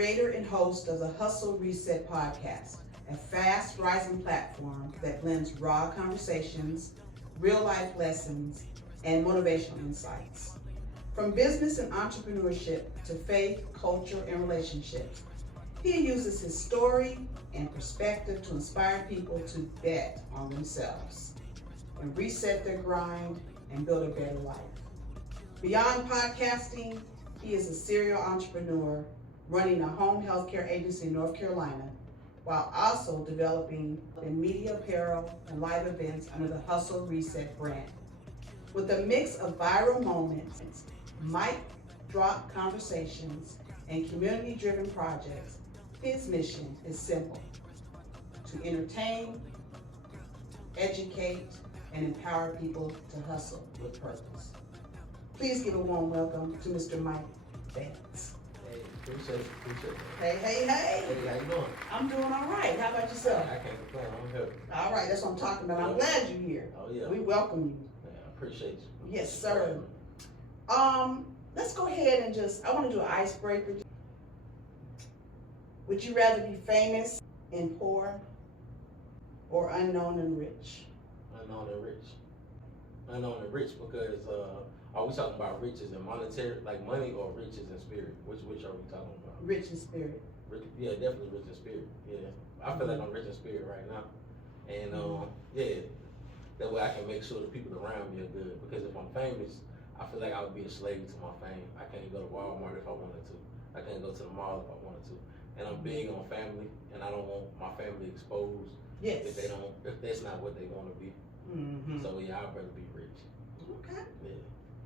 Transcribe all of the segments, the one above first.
creator and host of the Hustle Reset podcast, a fast rising platform that blends raw conversations, real life lessons, and motivational insights. From business and entrepreneurship to faith, culture, and relationships, he uses his story and perspective to inspire people to bet on themselves and reset their grind and build a better life. Beyond podcasting, he is a serial entrepreneur running a home healthcare agency in North Carolina, while also developing media apparel and live events under the Hustle Reset brand. With a mix of viral moments, mic drop conversations, and community-driven projects, his mission is simple: to entertain, educate, and empower people to hustle with purpose. Please give a warm welcome to Mr. Mike Bandz. Hey, appreciate it. Hey. Hey, how you doing? I'm doing all right. How about yourself? I can't complain, I'm here. All right, that's what I'm talking about. I'm glad you're here. Oh yeah. We welcome you. Yeah, I appreciate you. Yes, sir. Let's go ahead and I want to do an icebreaker. Would you rather be famous and poor or unknown and rich? Unknown and rich. Unknown and rich because are we talking about riches and monetary, like money, or riches in spirit? Which are we talking about? Rich in spirit. Rich, yeah, definitely rich in spirit. Yeah, I feel like I'm rich in spirit right now, and yeah, that way I can make sure the people around me are good. Because if I'm famous, I feel like I would be a slave to my fame. I can't go to Walmart if I wanted to. I can't go to the mall if I wanted to. And I'm big on family, and I don't want my family exposed. Yes. If that's not what they want to be. Mm-hmm. So yeah, I'd rather be rich. Okay. Yeah.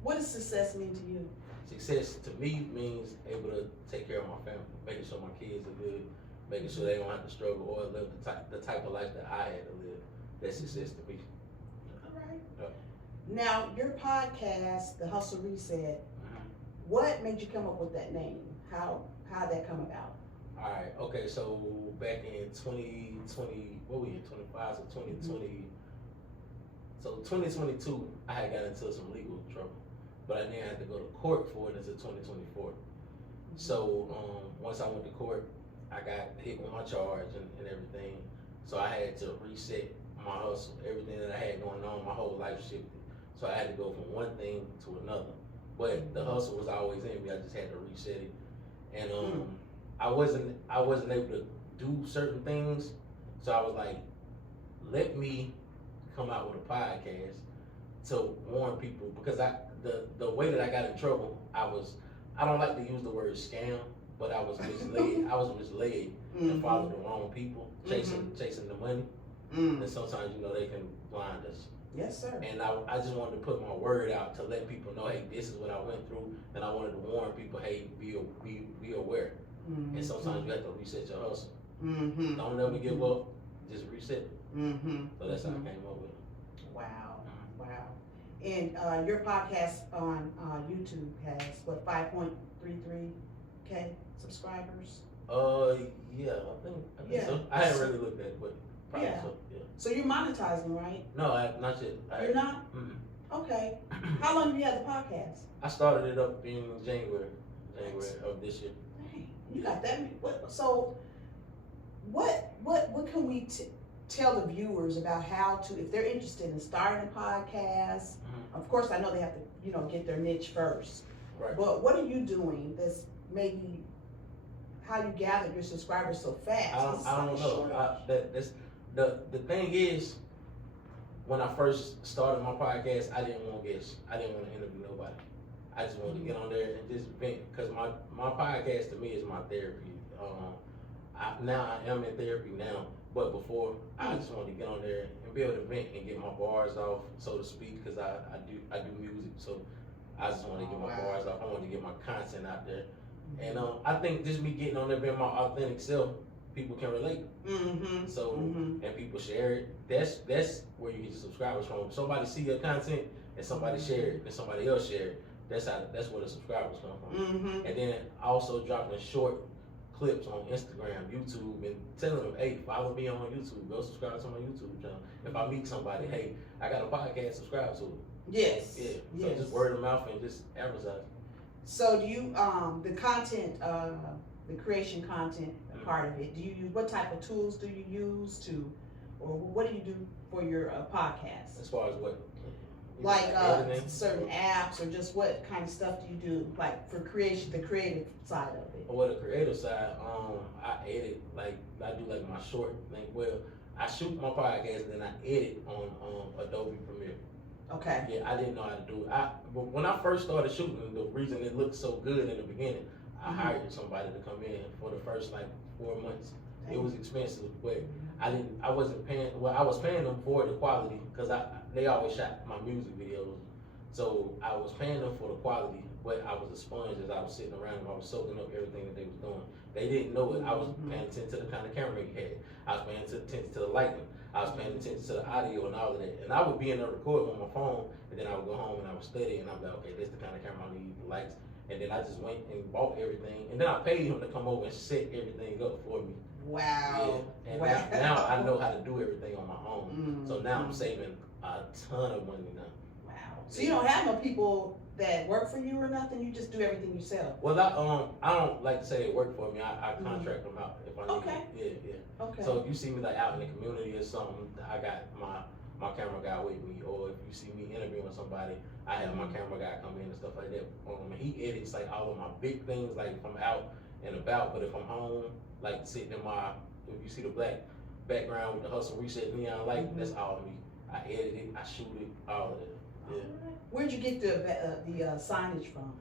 What does success mean to you? Success to me means able to take care of my family, making sure my kids are good, making sure they don't have to struggle or live the type of life that I had to live. That's success to me. All right. Now, your podcast, The Hustle Reset, what made you come up with that name? How did that come about? All right. Okay. So back in 2020, what were we in? 25. So 2020. So 2022, I had got into some legal trouble, but I didn't have to go to court for it until 2024. So once I went to court, I got hit with my charge and everything. So I had to reset my hustle. Everything that I had going on, my whole life shifted. So I had to go from one thing to another. But the hustle was always in me. I just had to reset it. And I wasn't able to do certain things. So I was like, let me come out with a podcast to warn people, because the way that I got in trouble, I don't like to use the word scam, but I was misled. I was misled and followed the wrong people, chasing the money. And sometimes, they can blind us. Yes, sir. And I just wanted to put my word out to let people know, hey, this is what I went through, and I wanted to warn people, hey, be aware. And sometimes you have to reset your hustle. Don't never give up, just reset it. So that's how I came up with it. Wow. And your podcast on YouTube has, what, 5.33K subscribers? Yeah, I think so. I haven't really looked at it, but probably so, yeah. So you're monetizing, right? No, not yet. You're not? Okay. How long have you had the podcast? I started it up in January of this year. Dang, you got that. So what can we tell the viewers about how to, if they're interested in starting a podcast? Of course, I know they have to, get their niche first. Right. But what are you doing that's maybe how you gathered your subscribers so fast? I don't know. The thing is, when I first started my podcast, I didn't want guests. I didn't want to interview nobody. I just wanted to get on there and just vent, because my podcast to me is my therapy. Now I am in therapy now, but before I just wanted to get on there and be able to vent and get my bars off, so to speak, because I do music, so I just want to get my bars off. I want to get my content out there, and I think just me getting on there, being my authentic self, people can relate. So and people share it. That's where you get your subscribers from. Somebody see your content and somebody share it, and somebody else share it. That's where the subscribers come from. And then also dropping short clips on Instagram, YouTube, and telling them, hey, follow me on YouTube, go subscribe to my YouTube channel. If I meet somebody, hey, I got a podcast, subscribe to it. Yes. Yeah. So just word of mouth and just advertise. So do you the content the creation content part of it, do you use, what type of tools do you use to, or what do you do for your podcast? As far as what? Like certain apps, or just what kind of stuff do you do, like for creation, the creative side of it? Well, the creative side, I edit, like I do like my short thing. Well, I shoot my podcast and then I edit on Adobe Premiere. Okay. Yeah, I didn't know how to do it. But when I first started shooting, the reason it looked so good in the beginning, I hired somebody to come in for the first like 4 months. It was expensive, but I wasn't paying. Well, I was paying them for the quality because they always shot my music videos, so I was paying them for the quality. But I was a sponge as I was sitting around them. I was soaking up everything that they was doing. They didn't know it. I was paying attention to the kind of camera he had. I was paying attention to the lighting. I was paying attention to the audio and all of that. And I would be in there recording on my phone, and then I would go home and I would study, and I'd be like, okay, this is the kind of camera I need, the lights. And then I just went and bought everything, and then I paid him to come over and set everything up for me. Wow. Yeah. And wow. now I know how to do everything on my own. So now I'm saving a ton of money now. Wow. So you don't have no people that work for you or nothing? You just do everything yourself? Well, I don't like to say it work for me. I contract them out if I need it. Yeah. Okay. So if you see me like out in the community or something, I got my camera guy with me. Or if you see me interviewing somebody, I have my camera guy come in and stuff like that. He edits like all of my big things, like if I'm out and about. But if I'm home, like sitting in if you see the black background with the hustle reset neon light, that's all me. I edit it, I shoot it, all of it. Yeah. Where'd you get the signage from?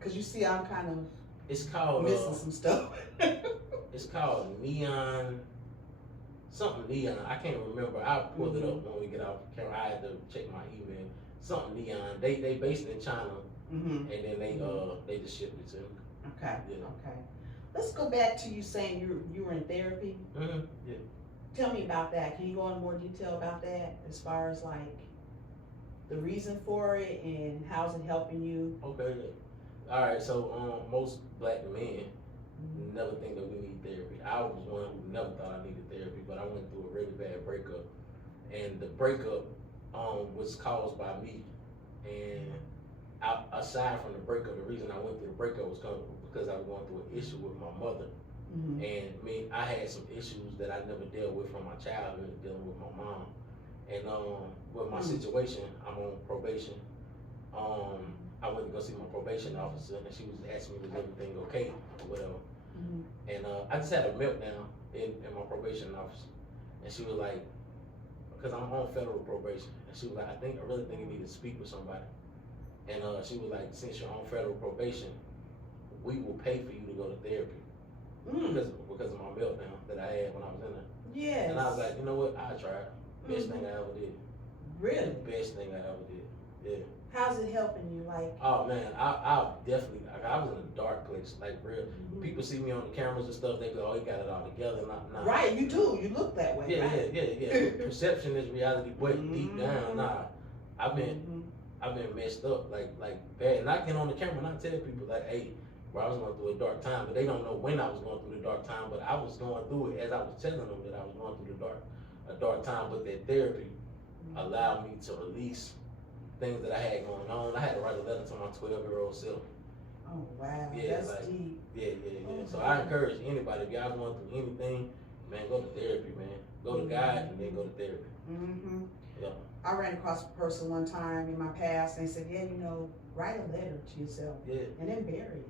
Cause you see, I'm kind of it's called missing some stuff. It's called neon, something neon. I can't remember. I'll pull it up when we get off camera. I had to check my email. Something neon. They based in China, and then they just shipped it to me. Okay. Yeah. Okay. Let's go back to you saying you were in therapy. Yeah. Tell me about that. Can you go into more detail about that, as far as like the reason for it and how's it helping you? Okay. All right. So most black men never think that we need therapy. I was one who never thought I needed therapy, but I went through a really bad breakup, and the breakup was caused by me. And aside from the breakup, the reason I went through the breakup was because I was going through an issue with my mother. And I had some issues that I never dealt with from my childhood, dealing with my mom. And with my situation, I'm on probation. I went to go see my probation officer, and she was asking me, was everything okay or whatever. And I just had a meltdown in my probation officer, and she was like, because I'm on federal probation, and she was like, I really think you need to speak with somebody. And she was like, since you're on federal probation, we will pay for you to go to therapy. Because of my meltdown that I had when I was in there. Yes. And I was like, you know what? I tried. Best thing I ever did. Really? Best thing I ever did. Yeah. How's it helping you? Like, oh man, I definitely, I was in a dark place, like real. People see me on the cameras and stuff, they go, oh, he got it all together. Nah. Right, you do. You look that way. Yeah, right? yeah. Perception is reality, but deep down, I've been messed up, like bad. And I get on the camera and I tell people like, hey, bro, I was going through a dark time, but they don't know when I was going through the dark time, but I was going through it as I was telling them that I was going through a dark time. But that therapy allowed me to release things that I had going on. I had to write a letter to my 12-year-old self. Oh wow, yeah, that's like, deep. Yeah. So I encourage anybody, if y'all going through anything, man, go to therapy, man. Go to God and then go to therapy. Yeah. I ran across a person one time in my past, and they said, yeah, write a letter to yourself, and then bury it.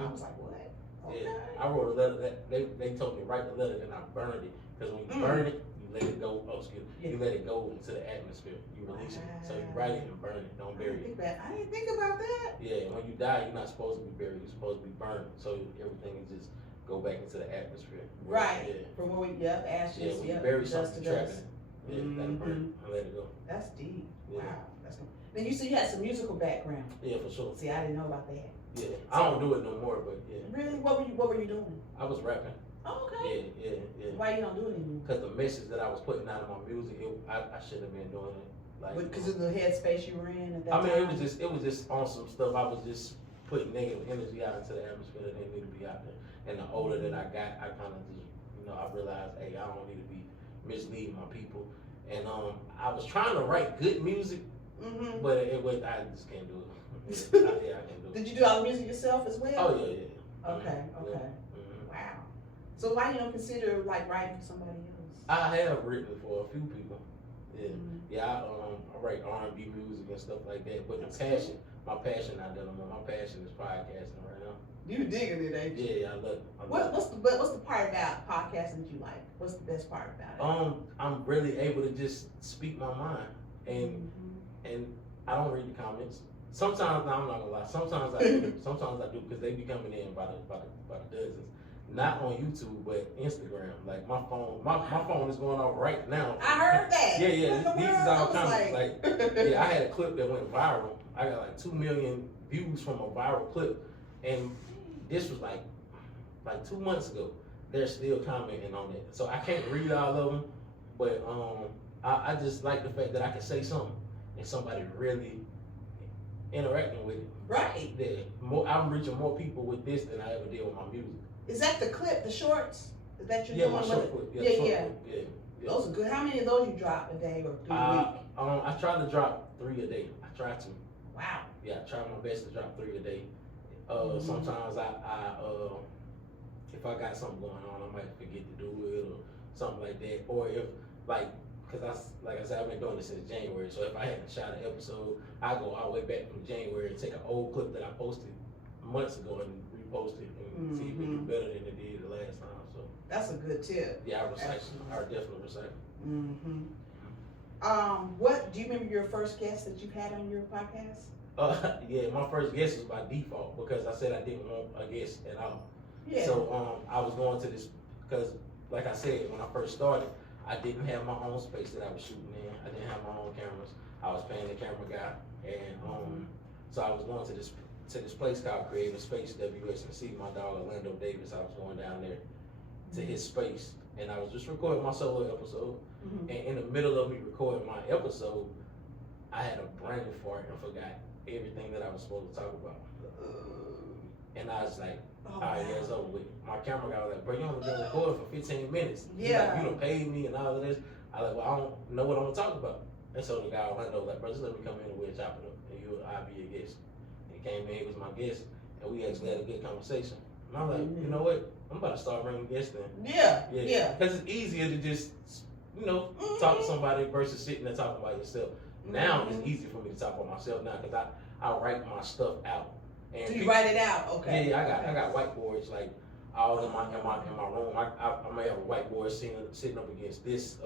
I was like, what? Okay. Yeah, I wrote a letter that they told me write the letter, and I burned it. Because when you burn it, you let it go. Oh, excuse me. You let it go into the atmosphere. You release it. So you write it and burn it. Don't bury it. I didn't think about that. Yeah, when you die, you're not supposed to be buried. You're supposed to be burned. So everything is just go back into the atmosphere. Right. Yeah. From where we ashes. Yeah, when you bury something, trapping it. Yeah, you gotta burn it and let it go. That's deep. Yeah. Wow. That's cool. Then you said you had some musical background. Yeah, for sure. See, I didn't know about that. Yeah, I don't do it no more, but yeah. Really? What were you doing? I was rapping. Oh, okay. Yeah. Why you don't do it anymore? Because the message that I was putting out of my music, I shouldn't have been doing it. Like, because of the headspace you were in at that time? time? it was just on some stuff. I was just putting negative energy out into the atmosphere that didn't need to be out there. And the older that I got, I kind of just, I realized, hey, I don't need to be misleading my people. And I was trying to write good music, but I just can't do it. I can't do it. Did you do all the music yourself as well? Oh yeah. Okay. Mm-hmm. Wow. So why you don't consider like writing for somebody else? I have written for a few people. Yeah, Mm-hmm. I write R&B music and stuff like that. But my passion not that no more. My passion is podcasting right now. You digging it, ain't you? Yeah, I love it. What's the part about podcasting that you like? What's the best part about it? I'm really able to just speak my mind, and I don't read the comments. Sometimes, no, I'm not gonna lie. Sometimes I do. Sometimes I do because they be coming in by the dozens. Not on YouTube, but Instagram. Like my phone is going off right now. I heard that. Yeah. These These is all comments. like I had a clip that went viral. I got like 2 million views from a viral clip, and this was like 2 months ago. They're still commenting on it, so I can't read all of them. But I just like the fact that I can say something and somebody really interacting with it. Right. Yeah, I'm reaching more people with this than I ever did with my music. Is that the clip, the shorts that you're doing? My short clip. Yeah. Those are good. How many of those you drop a day or through the week? I try to drop 3 a day. I try to. Wow. Yeah, I try my best to drop 3 a day. Sometimes if I got something going on, I might forget to do it or something like that. Or if because like I said, I've been doing this since January. So if I hadn't shot an episode, I go all the way back from January and take an old clip that I posted months ago and repost it and see if it do better than it did the last time. So that's a good tip. Yeah, I recycle. I definitely recycle. What do you remember your first guest that you had on your podcast? Yeah, my first guest was by default because I said I didn't want a guest at all. Yeah. So I was going to this because, like I said, when I first started, I didn't have my own space that I was shooting in. I didn't have my own cameras. I was paying the camera guy, and so I was going to this place called Creative Space WSNC. My dog Orlando Davis. I was going down there to his space, and I was just recording my solo episode. And in the middle of me recording my episode, I had a brain fart and forgot everything that I was supposed to talk about. And I was like, all right, yeah, it's over with. My camera guy was like, bro, you only been recording for 15 minutes. Yeah. Like, you done paid me and all of this. I was like, well, I don't know what I'm gonna talk about. And so the guy Orlando was like, bro, just let me come in and we'll chop it up and I'll be your guest. And he came in, he was my guest, and we actually had a good conversation. And I was like, you know what? I'm about to start bringing guests in. Yeah. Because it's easier to just, talk to somebody versus sitting there talking about yourself. Now it's easy for me to talk about myself now because I write my stuff out. And do you write it out? Okay. Yeah, I got whiteboards like all in my room. I may have a whiteboard sitting up against this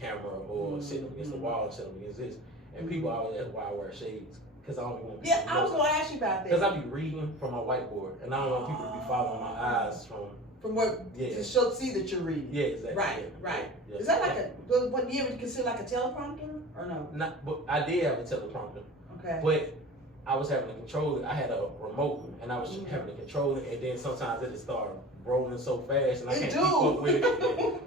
camera or sitting up against the wall and sitting up against this. And people always ask why I wear shades because I don't want people. I was going to ask you about that. Because I be reading from my whiteboard and I don't want people to be following my eyes from what to see that you're reading. Yeah, exactly. Right. Yeah. Is that like what you ever consider like a teleprompter or no? Not, but I did have a teleprompter. Okay. But I was having to control it. I had a remote and I was having to control it, and then sometimes it just started rolling so fast and I can't keep up with it.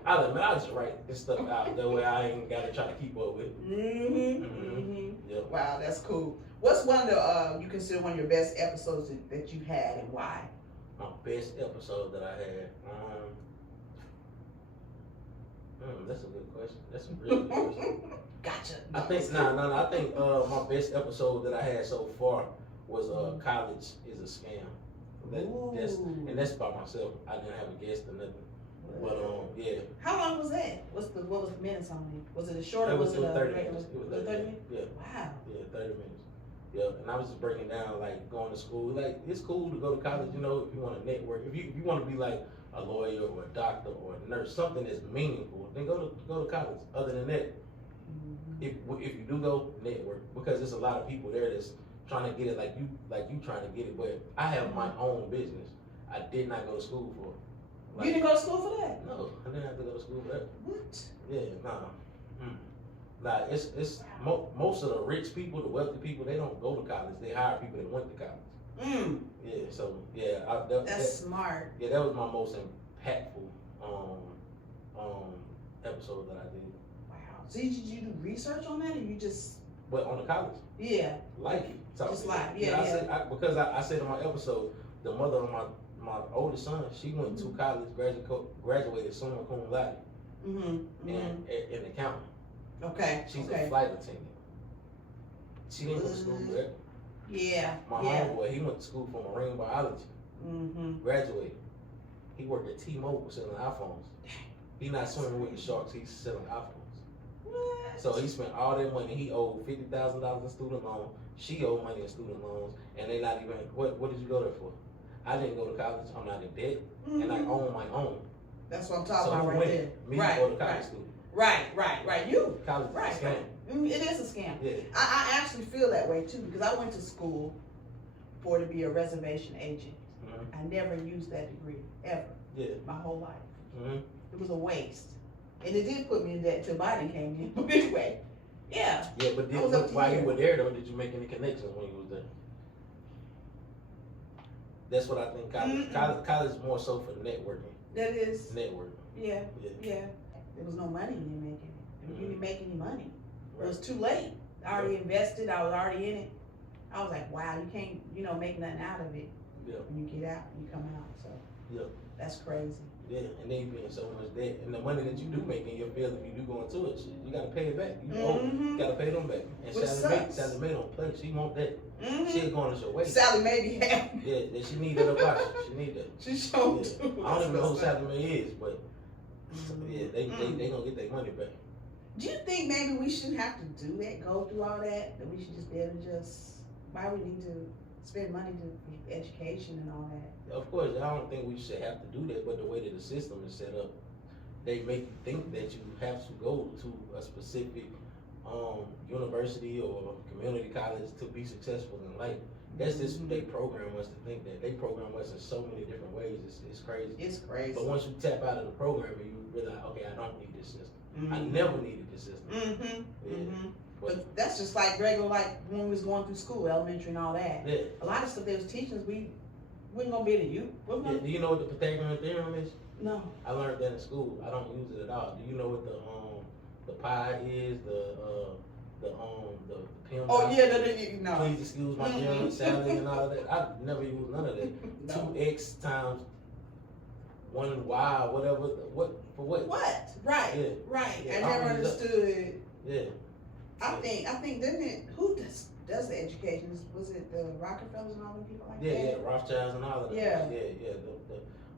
I was like, man, I'll just write this stuff out that way I ain't got to try to keep up with it. Yep. Wow, that's cool. What's one of the you consider one of your best episodes that you had and why? My best episode that I had. That's a good question. That's a really good question. Gotcha. I think I think my best episode that I had so far was College is a Scam. That's by myself. I didn't have a guest or nothing. But yeah. How long was that? What was the minutes on it? Was it a short or was it a 30 regular? minutes. It was 30 minutes. Yeah. Wow. Yeah, 30 minutes. Yeah, and I was just breaking down like going to school. Like it's cool to go to college, if you want to network. If you want to be like a lawyer or a doctor or a nurse, something that's meaningful, then go to college. Other than that, if you do go, network, because there's a lot of people there that's trying to get it like you trying to get it. But I have my own business. I did not go to school for it. Like, you didn't go to school for that? No, I didn't have to go to school for that. What? Yeah, nah. Like it's most of the rich people, the wealthy people, they don't go to college. They hire people that went to college. Yeah, so yeah, that's smart. Yeah, that was my most impactful episode that I did. Wow. So did you do research on that, or you just? But on the college. Yeah. Like it. Just like because I said in my episode, the mother of my oldest son, she went to college, graduated summa cum laude, and in accounting. Okay. She's a flight attendant. She didn't go to school for that. Yeah. My homeboy, he went to school for marine biology. Graduated. He worked at T-Mobile selling iPhones. He's not swimming with the sharks. He's selling iPhones. What? So he spent all that money. He owed $50,000 in student loans. She owed money in student loans, and they not even. What did you go there for? I didn't go to college. I'm not in debt, and I own my own. That's what I'm talking So about right there. Me Right, go to college student. Right. You. College is Right, a scam. It is a scam. Yeah. I actually feel that way too because I went to school to be a reservation agent. I never used that degree ever. Yeah. My whole life. Mm-hmm. It was a waste, and it did put me in debt till Biden came in. But anyway, yeah. Yeah, but while you were there though, did you make any connections when you was there? That's what I think college is more so for networking. That is. Networking. Yeah. There was no money in making it. You didn't make any money. It was too late. I already invested. I was already in it. I was like, wow, you can't, make nothing out of it. Yeah. When you get out, you come out. So. Yeah. That's crazy. Yeah, and then you be in so much debt, and the money that you do make in your field, if you do go into it, you gotta pay it back. You gotta pay them back. And Sally Mae don't play. She want that. She's going to your way. Sally Mae be happy. Yeah, she need that up out. She need that. She showed. Yeah. I don't even know who Sally Mae is, but yeah, they gonna get their money back. Do you think maybe we shouldn't have to do that, go through all that? That we should just be able to why we need to spend money for education and all that? Of course, I don't think we should have to do that, but the way that the system is set up, they make you think that you have to go to a specific university or community college to be successful in life. That's just what they program us to think that. They program us in so many different ways. It's crazy. It's crazy. But once you tap out of the program, you realize, okay, I don't need this system. I never needed this system. But that's just like regular, like when we was going through school, elementary and all that. Yeah. A lot of stuff they was teaching us, we wasn't gonna be able to use. Yeah. Do you know what the Pythagorean theorem is? No. I learned that in school. I don't use it at all. Do you know what the pi is? The PIM. Oh yeah, no. Please excuse my Sally and all that. I've never used none of that. No. 2x times 1y, whatever. What for what? What? Right. Yeah. Right. Yeah, I never understood. Yeah. I think didn't it? Who does the education? Was it the Rockefellers and all them people like that? Yeah, Rothschilds and all of that. Yeah.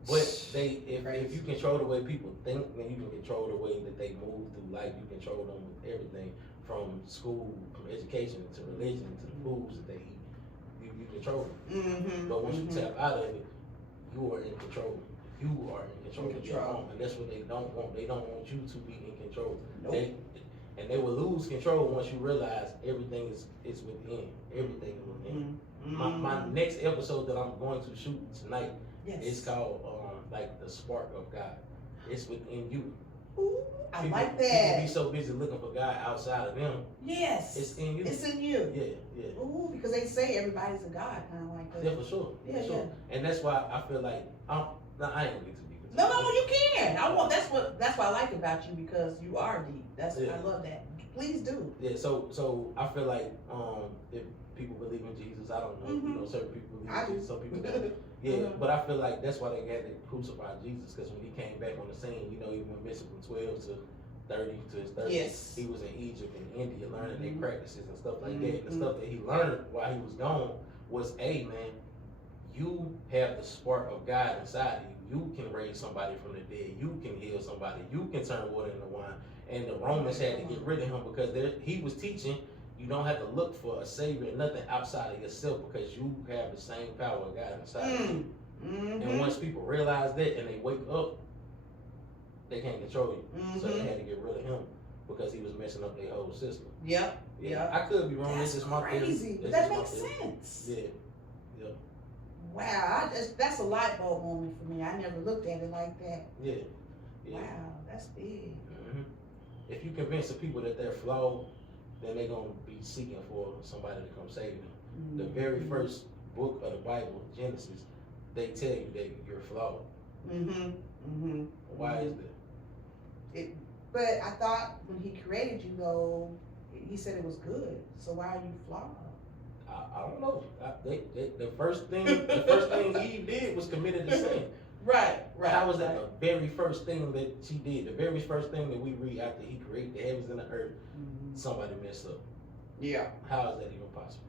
But if you control the way people think, then you can control the way that they move through life. You control them with everything from school, from education to religion to the foods that they eat. You control them. But once you tap out of it, you are in control. You are in control of your own, and that's what they don't want. They don't want you to be in control. Nope. They will lose control once you realize everything is within. Everything is within. My next episode that I'm going to shoot tonight is called like the spark of God. It's within you. Ooh, I like that. People be so busy looking for God outside of them. Yes. It's in you. It's in you. Yeah. Ooh, because they say everybody's a God, kind of like that. Yeah, for sure. Yeah, for sure. And that's why I feel like I ain't gonna get too deep. No, you can. That's what I like about you because you are deep. I love that. Please do. Yeah. So I feel like if people believe in Jesus, I don't know. Certain people believe in Jesus, some people don't. Yeah, but I feel like that's why they had to crucify Jesus, because when he came back on the scene, he went missing from 12 to 30 to his 30s. Yes. He was in Egypt and India learning their practices and stuff like that. And the stuff that he learned while he was gone was, hey man, you have the spark of God inside of you. You can raise somebody from the dead. You can heal somebody. You can turn water into wine. And the Romans had to get rid of him because he was teaching you don't have to look for a savior, nothing outside of yourself, because you have the same power of God inside of you. And once people realize that and they wake up, they can't control you. So they had to get rid of him because he was messing up their whole system. Yeah. I could be wrong. That's crazy, but that makes sense. Yeah. Wow, that's a light bulb moment for me. I never looked at it like that. Yeah. Wow, that's big. If you convince the people that they're flawed, then they're going to be seeking for somebody to come save them. The very first book of the Bible, Genesis, they tell you that you're flawed. Why is that? But I thought when he created you, though, he said it was good. So why are you flawed? I don't know. The first thing Eve did was committed a sin. Right. How was that the very first thing that she did? The very first thing that we read after he created the heavens and the earth, somebody messed up. Yeah. How is that even possible?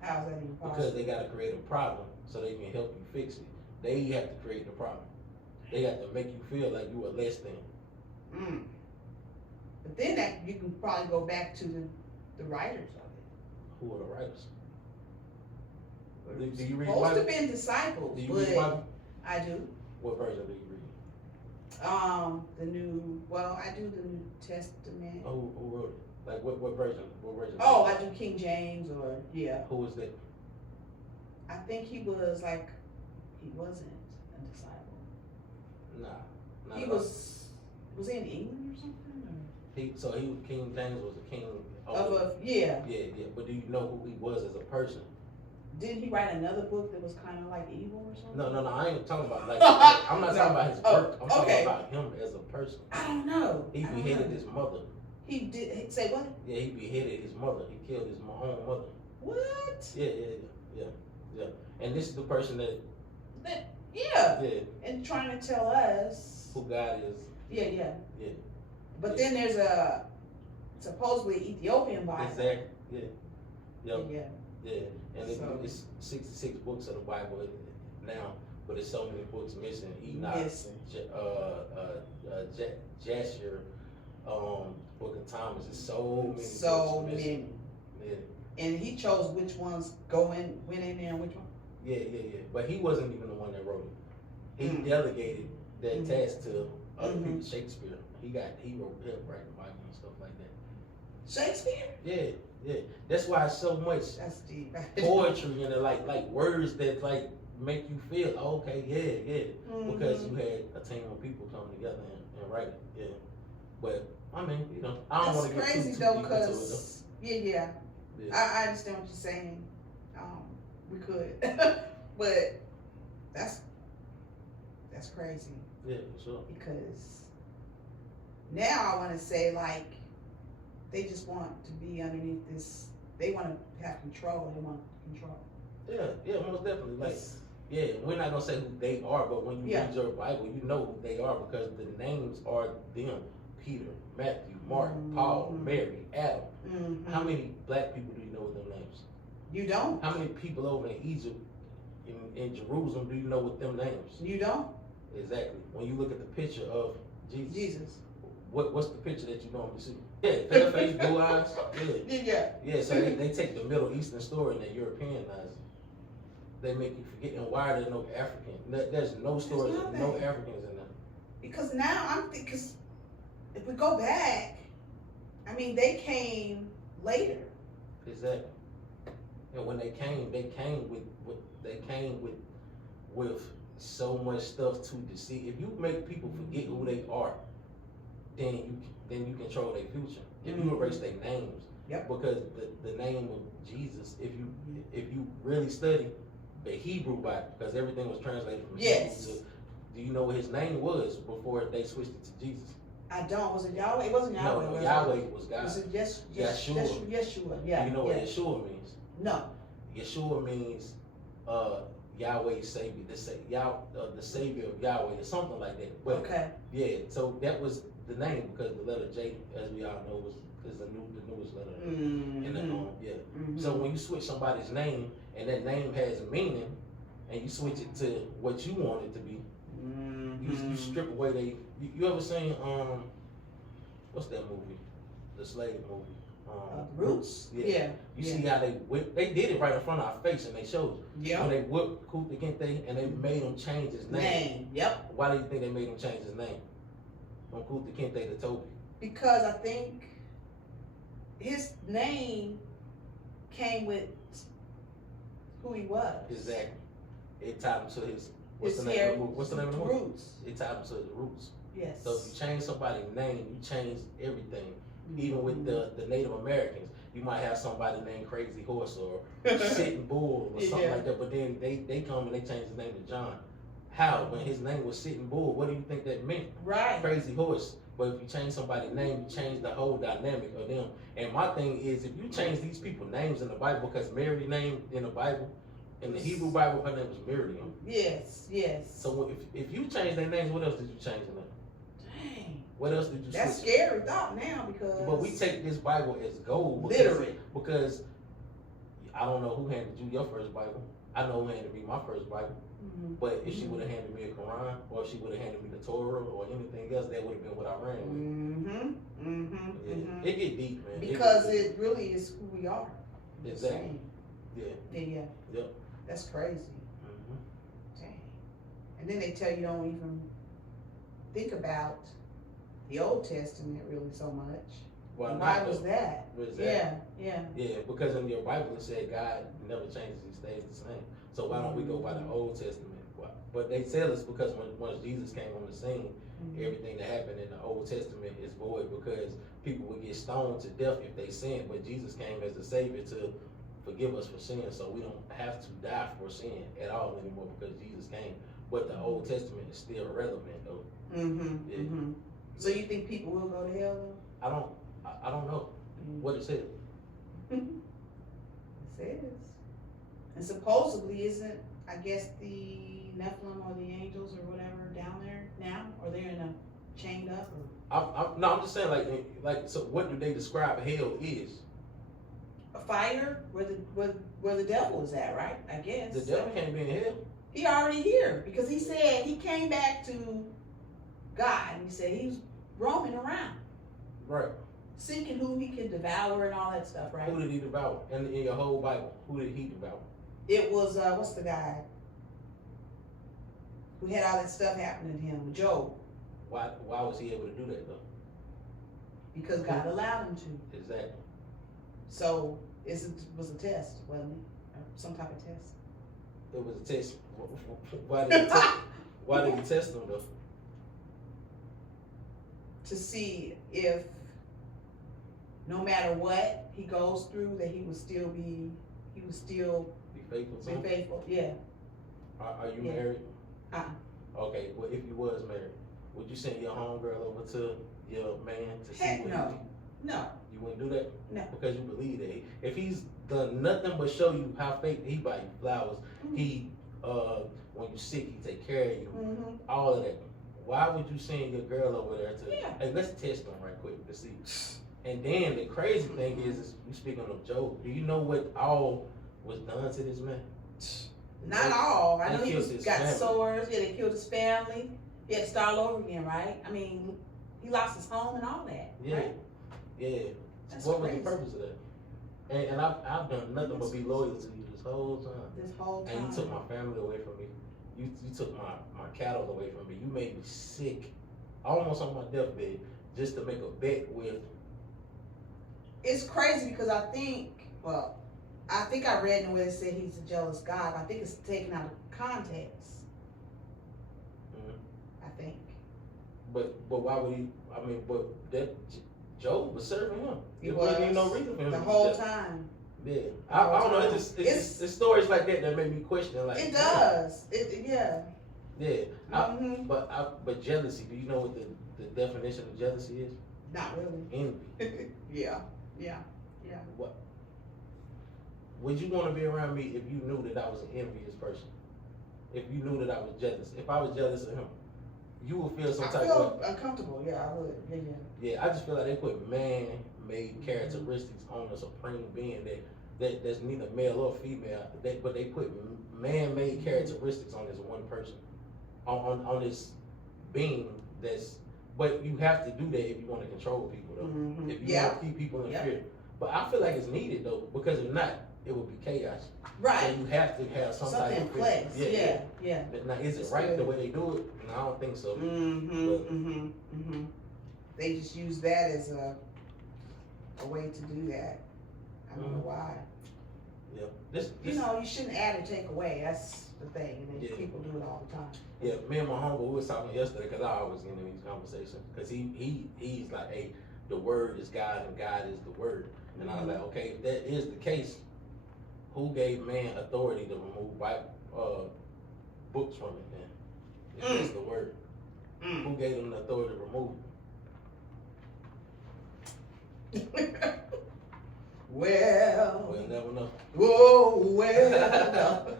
Because they got to create a problem so they can help you fix it. They have to create the problem. They have to make you feel like you are less than. But then that you can probably go back to the writers of it. Who are the writers? Do you read Supposed Bible? to been disciples, Do you but read Bible? I do. What version do you read? The new. Well, I do the New Testament. Who wrote it? Like what version? What version? Oh, I do King James or yeah. Who was that? I think he was like, he wasn't a disciple. Nah. He was he in England or something? Or? He was King James was a king Yeah. Yeah. But do you know who he was as a person? Didn't he write another book that was kind of like evil or something? No. I ain't talking about like. I'm not talking about his work. I'm talking okay. about him as a person. I don't know. He beheaded his mother. He did say what? Yeah, he beheaded his mother. He killed his own mother. What? Yeah. And this is the person that. Yeah. Yeah. And trying to tell us who God is. Yeah. But Yeah. then there's a supposedly Ethiopian Bible. Exactly. Yeah. Yeah. And it's 66 books of the Bible now, but there's so many books missing. Enoch, Jasher, Book of Thomas. There's so many. So books many. Yeah. And he chose which ones went in there and which one. Yeah. But he wasn't even the one that wrote it. He delegated that task to other people. Shakespeare. He wrote write the Bible and stuff like that. Shakespeare? Yeah. That's why it's so much That's deep. poetry and like words that like make you feel okay, yeah. Because you had a team of people come together and write it. Yeah. But I mean, I don't want to get crazy too though, deep into it because yeah. I understand what you're saying. We could, but that's crazy. Yeah, for sure. Because now I want to say like they just want to be underneath this. They want to have control. They want control. Yeah, most definitely. Like, yeah, we're not gonna say who they are, but when you read your Bible, you know who they are because the names are them: Peter, Matthew, Mark, Paul, Mary, Adam. How many black people do you know with them names? You don't. How many people over in Egypt, in Jerusalem, do you know with them names? You don't. Exactly. When you look at the picture of Jesus. What's the picture that you normally see? Yeah, pale face, blue eyes. Yeah. So they take the Middle Eastern story and they Europeanize it. They make you forget. And why are there no African? There's no stories of no Africans in there. Because now I'm thinking, because if we go back, I mean, they came later. Exactly. And when they came with so much stuff to deceive. If you make people forget who they are, then you control their future. If you erase their names, because the name of Jesus, if you really study the Hebrew Bible, because everything was translated from Hebrew to, do you know what his name was before they switched it to Jesus? I don't. Was it Yahweh? It wasn't Yahweh. No, Yahweh was God. Was it Yeshua? Yeshua. Yeah. Do you know what Yeshua means? No. Yeshua means Yahweh Savior, the Savior of Yahweh, or something like that. But, yeah, so that was the name because the letter J, as we all know, is the newest letter in the So when you switch somebody's name and that name has a meaning, and you switch it to what you want it to be, you strip away You ever seen what's that movie? The slave movie. Roots. Yeah. You see how they did it right in front of our face and they showed you. Yeah. When they whipped Kunta Kinte and they made him change his name. Yep. Why do you think they made him change his name? From Kunta Kinte to Toby. Because I think his name came with who he was. Exactly. It tied him to his What's the name of the movie? Roots. It tied him to his roots. Yes. So if you change somebody's name, you change everything. Even with the Native Americans, you might have somebody named Crazy Horse or Sitting Bull or something like that. But then they come and they change his name to John. How? When his name was Sitting Bull, what do you think that meant? Right. Crazy Horse. But if you change somebody's name, you change the whole dynamic of them. And my thing is, if you change these people's names in the Bible, because Mary's name in the Bible, in the Hebrew Bible, her name was Miriam. Yes. So if you change their names, what else did you change in them? Dang. What else did you That's switch? scary thought now because. But we take this Bible as gold. Because I don't know who handed you your first Bible. I know who handed me my first Bible. But if she would have handed me a Quran, or if she would have handed me the Torah, or anything else, that would have been what I ran with. It get deep, man. Because it really is who we are. Exactly. Yeah. Yep. That's crazy. Dang. And then they tell you don't even think about the Old Testament really so much. Why was that? Yeah. Yeah, because in your Bible it said God never changes; He stays the same. So why don't we go by the Old Testament? But they tell us because once Jesus came on the scene, everything that happened in the Old Testament is void because people would get stoned to death if they sinned. But Jesus came as the Savior to forgive us for sin, so we don't have to die for sin at all anymore because Jesus came. But the Old Testament is still relevant though. So you think people will go to hell though? I don't know what it said. It says. And supposedly isn't, I guess, the Nephilim or the angels or whatever down there now? Or they're in a chained up? Or? I'm just saying like so what do they describe hell is? A fire where the devil is at, right? I guess. The devil can't be in hell. He already here because he said he came back to God and he said he was roaming around. Right. Seeking who he could devour and all that stuff, right? Who did he devour? In your whole Bible, who did he devour? It was, what's the guy who had all that stuff happening to him? Job. Why was he able to do that though? Because God allowed him to. Exactly. So it was a test, wasn't it? Some type of test. It was a test. Why did he test him though? To see if no matter what he goes through, that he would still be faithful to him? faithful. Yeah. Are you married? Okay. Well, if you was married, would you send your homegirl over to your man to see what no. No. You wouldn't do that? No. Because you believe that if he's done nothing but show you how faithful, he buy you flowers, he when you sick, he take care of you, all of that. Why would you send your girl over there to hey, let's test them right quick to see? And then the crazy thing is you speaking of Job, do you know what all was done to this man? Not all. I know he got family. sores. Yeah, they killed his family. He had to start all over again, right? I mean, he lost his home and all that. Yeah, right? yeah. That's what crazy. was the purpose of that? And I've done nothing but be loyal to you this whole time. This whole time. And you took my family away from me. You took my cattle away from me. You made me sick, almost on my deathbed, just to make a bet with. It's crazy because I think I read in where it said he's a jealous God. I think it's taken out of context. I think. But why would he? I mean, but that Job was serving him. There wasn't even no reason for him the to whole do that. time. Yeah, I don't know. It's stories like that make me question. Like it does. Yeah. But jealousy. Do you know what the definition of jealousy is? Not really. Envy. Yeah. What? Would you want to be around me if you knew that I was an envious person? If you knew that I was jealous? If I was jealous of him, you would feel some type of. I feel uncomfortable. Yeah, I would. Yeah. I just feel like they put man-made characteristics on a supreme being that's neither male or female. But they put man-made characteristics on this one person, on this being that's. But you have to do that if you want to control people, though. If you want to keep people in fear. But I feel like it's needed though, because if not, it would be chaos. Right. So you have to have some type of place. Yeah. But now, is it right the way they do it? No, I don't think so. They just use that as a way to do that. I don't know why. Yeah. You shouldn't add or take away. That's the thing. And people do it all the time. Yeah, me and my homeboy, we was talking yesterday, because I always get into these conversations, because he's like, hey, the word is God and God is the word. And I was like, okay, if that is the case, who gave man authority to remove books from it then? If it's the word. Who gave them the authority to remove it? Well. We'll never know. Whoa, well.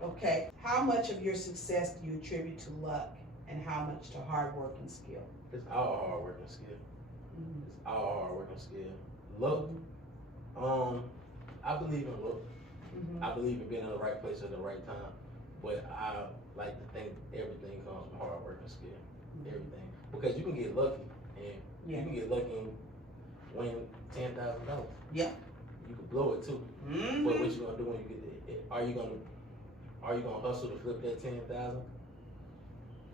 Okay. How much of your success do you attribute to luck and how much to hard work and skill? It's all hard work and skill. It's all hard work and skill. Luck. I believe in luck. I believe in being in the right place at the right time. But I like to think everything comes from hard work and skill. Everything. Because you can get lucky, and you can get lucky and win $10,000. Yeah. You can blow it too. But what you gonna do when you get there? Are you gonna hustle to flip that 10,000?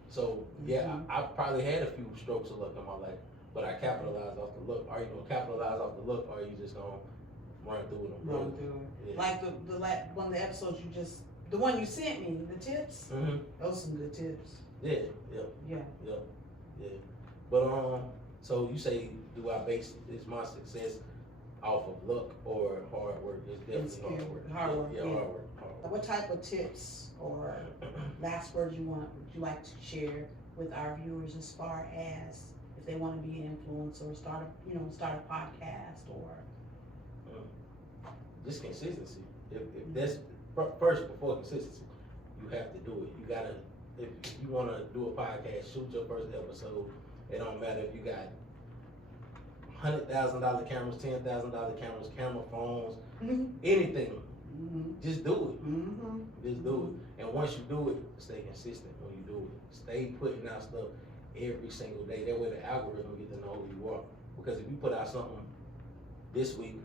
So yeah, I probably had a few strokes of luck in my life, but I capitalized off the luck. Are you gonna capitalize off the luck, or are you just gonna run through it? Run through it. Yeah. Like one of the episodes the one you sent me, the tips. Those are some good tips. Yeah. But so you say, do I base is my success off of luck or hard work? It's definitely hard work. Hard work. What type of tips or last words would you like to share with our viewers as far as if they want to be an influencer or start a podcast or just consistency. If that's first, before consistency, you have to do it. You gotta, if you want to do a podcast, shoot your first episode. It don't matter if you got $100,000 cameras, $10,000 cameras, camera phones, anything. Just do it. Just do it. And once you do it, stay consistent when you do it. Stay putting out stuff every single day. That way the algorithm get to know who you are. Because if you put out something this week,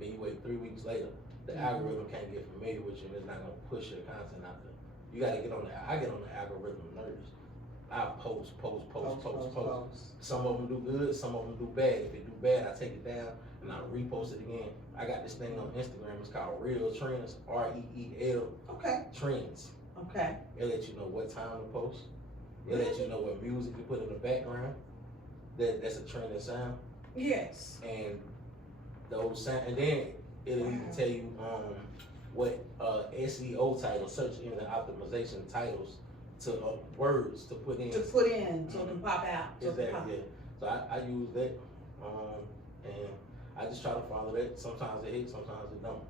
you wait 3 weeks later, the algorithm can't get familiar with you and it's not gonna push your content out there. You gotta get on I get on the algorithm nervous. I post. Some of them do good, some of them do bad. If it do bad, I take it down and I repost it again. I got this thing on Instagram, it's called Real Trends, REEL. Trends. It'll let you know what time to post. It'll let you know what music you put in the background. That's a trending sound. Yes. And those sound, and then it'll even tell you what SEO titles, search engine optimization titles to words to put in. So it can pop out. Exactly. So I use that, and I just try to follow that. Sometimes it hits, sometimes it don't.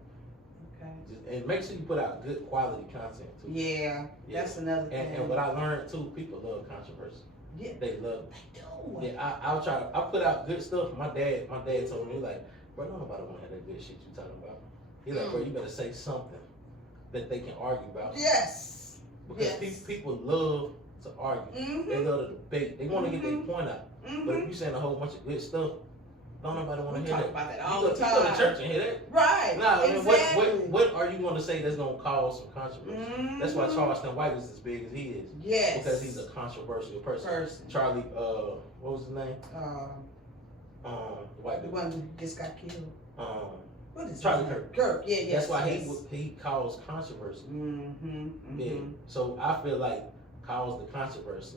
And make sure you put out good quality content too. Yeah. That's another thing. And what I learned too, people love controversy. Yeah. They love. They do. Yeah, I put out good stuff. My dad told me, like, bro, nobody want to have that good shit you talking about. He's like, bro, you better say something that they can argue about. Yes. Because people love to argue. They love to debate. They want to get their point out. But if you saying a whole bunch of good stuff, don't nobody want to hear that. About that all the time. You go to church and hear that. Right. Nah, exactly. what are you going to say that's going to cause some controversy? That's why Charleston White is as big as he is. Yes. Because he's a controversial person. Charlie, what was his name? White the one who just got killed. What is Charlie Kirk. Yeah, That's why he caused controversy. Yeah. So I feel like cause the controversy,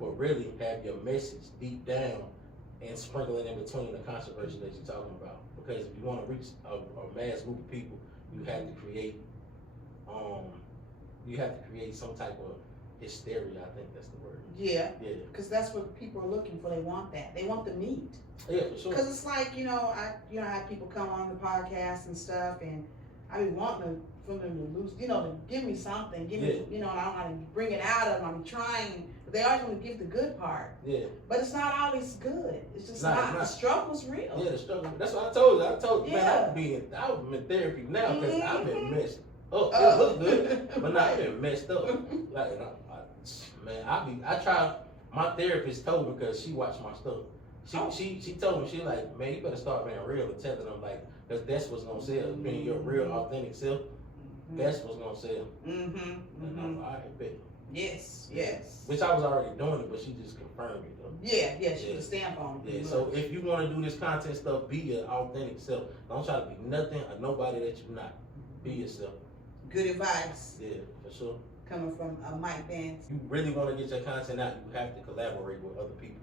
but really have your message deep down and sprinkle it in between the controversy that you're talking about. Because if you want to reach a mass group of people, you have to create some type of hysteria. I think that's the word. Yeah. Because that's what people are looking for. They want that. They want the meat. Yeah, for sure. Because it's like, I have people come on the podcast and stuff, and I be wanting for them to lose, to give me something, give me, and I don't know how to bring it out of them. I'm trying, but they always want to give the good part. Yeah. But it's not always good. It's just not. The struggle's real. Yeah, the struggle. That's what I told you. Man, I'm in therapy now because I've been messed up. It look good, but now I've been messed up. Like, I try. My therapist told me because she watched my stuff. She told me, she like, man, you better start being real and telling them, like, because that's what's gonna sell. Being your real, authentic self, that's what's gonna sell. And I'm like, I bet. Yes. Which I was already doing it, but she just confirmed it though. Yeah, she put a stamp on it. Yeah, so if you want to do this content stuff, be your authentic self. Don't try to be nothing or nobody that you're not. Be yourself. Good advice. Yeah, for sure. Coming from Mike Bandz. You really want to get your content out, you have to collaborate with other people.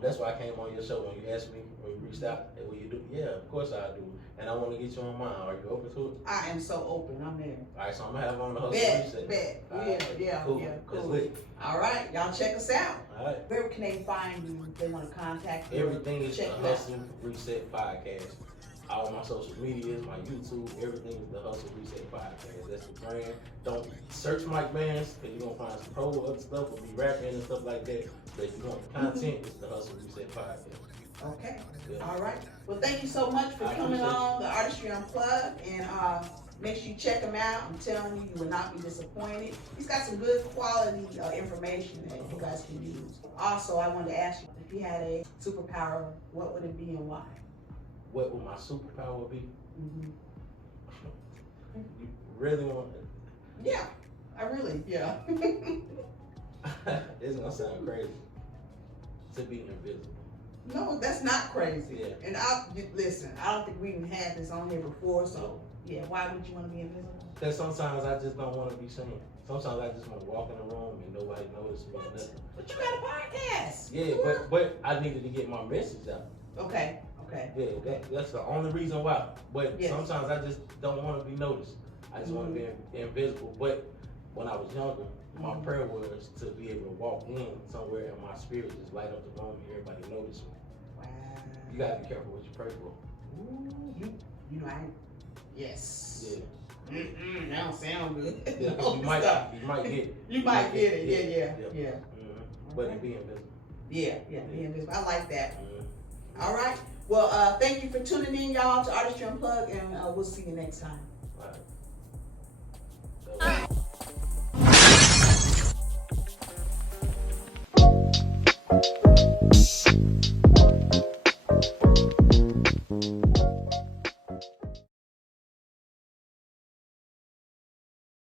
That's why I came on your show when you asked me, when you reached out, and will you do? Yeah, of course I do. And I want to get you on mine. Are you open to it? I am so open. I'm there. All right, so I'm going to have on the hustle. Bet. Yeah. Cool. All right, y'all check us out. All right. Where can they find you if they want to contact you? Everything is the Hustle Reset Podcast. All my social medias, my YouTube, everything is the Hustle Reset Podcast. That's the brand. Don't search Mike Bandz because you're going to find some whole other stuff with me rapping and stuff like that. But if you want the content, it's the Hustle Reset Podcast. Okay. Yeah. All right. Well, thank you so much for coming on the Artistry Unplugged. And Make sure you check him out. I'm telling you, you will not be disappointed. He's got some good quality information that you guys can use. Also, I wanted to ask you, if you had a superpower, what would it be and why? What would my superpower be? Mm-hmm. You really want it? Yeah, yeah. It's gonna sound crazy. To be invisible. No, that's not crazy. Yeah. And listen, I don't think we even had this on here before, so yeah, why would you want to be invisible? Because sometimes I just don't want to be seen. Sometimes I just want to walk in the room and nobody notices me or nothing. But you got a podcast. Yeah, but I needed to get my message out. Okay. Yeah, that's the only reason why. But yes. Sometimes I just don't want to be noticed. I just want to be invisible. But when I was younger, my prayer was to be able to walk in somewhere and my spirit just light up the room and everybody notice me. Wow. You gotta be careful what you pray for. Ooh, you know, yes. Yeah. That don't sound good. Yeah, you might get it. You might get it. Yeah. Mm-hmm. But be invisible. Yeah, be invisible. I like that. Mm-hmm. All right. Well, thank you for tuning in, y'all, to Artistry Unplugged, and we'll see you next time. All right.